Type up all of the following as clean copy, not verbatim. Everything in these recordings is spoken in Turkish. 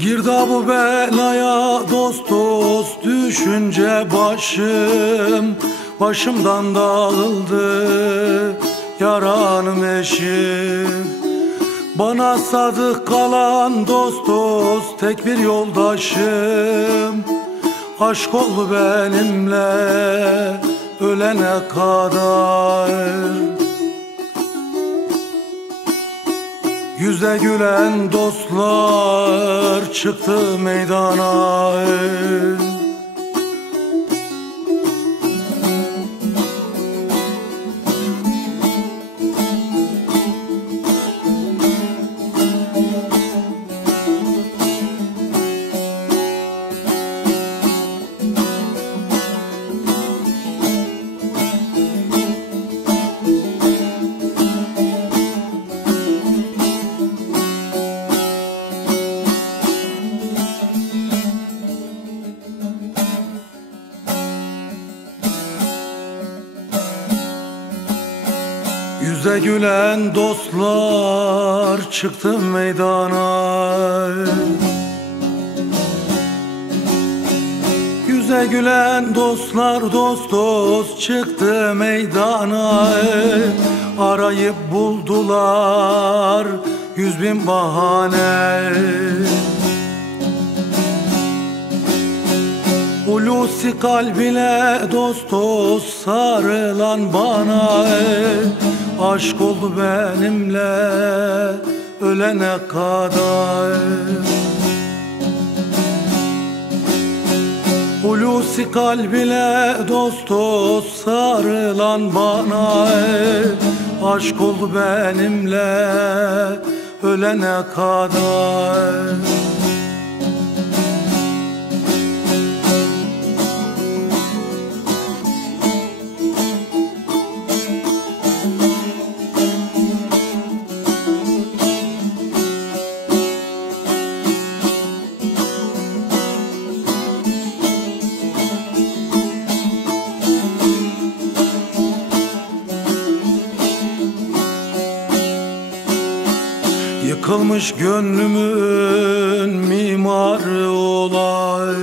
Girdabı belaya dost dost düşünce başımdan dağıldı yaranım eşim. Bana sadık kalan dost dost tek bir yoldaşım. Aşk oldu benimle ölene kadar. Yüze gülen dostlar çıktı meydana. Yüze gülen dostlar çıktı meydana. Yüze gülen dostlar dost dost çıktı meydana. Arayıp buldular 100.000 bahane. Hulusi kalbine dost dost sarılan bana. Aşk oldu benimle ölene kadar. Hulusi kalbine dost dost sarılan bana. Aşk oldu benimle ölene kadar. Yıkılmış gönlümün mimarı olan.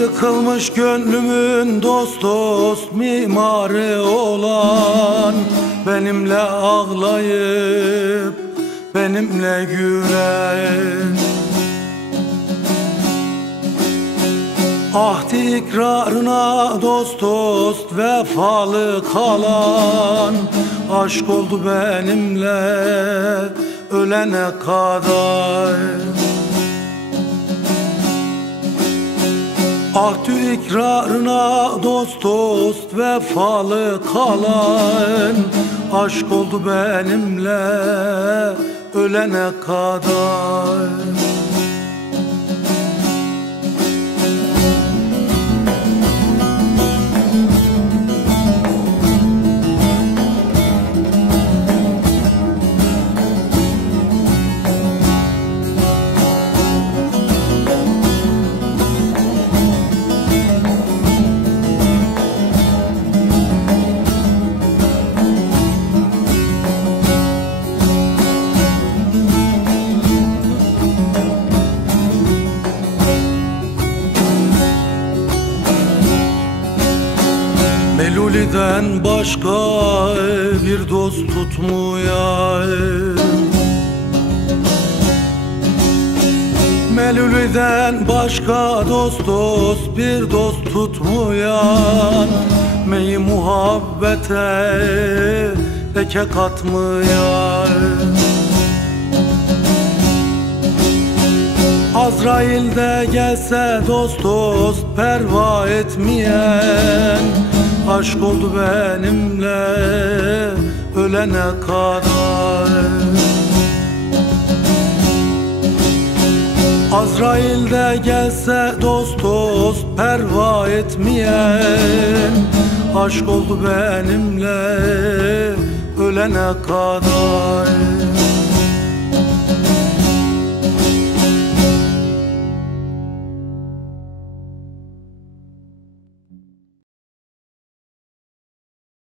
Yıkılmış gönlümün dost dost mimarı olan. Benimle ağlayıp benimle gülen. Ahdi ikrarına dost dost vefalı kalan. Aşk oldu benimle ölene kadar. Ahdi ikrarına dost dost vefalı kalan. Aşk oldu benimle ölene kadar. Meluli'den başka bir dost tutmuyor. Meluli'den başka dost dost bir dost tutmayan. Meyi muhabbete leke katmayan. Azrail de gelse dost dost perva etmeyen. Aşk oldu benimle ölene kadar. Azrail de gelse dost dost perva etmeyen. Aşk oldu benimle ölene kadar.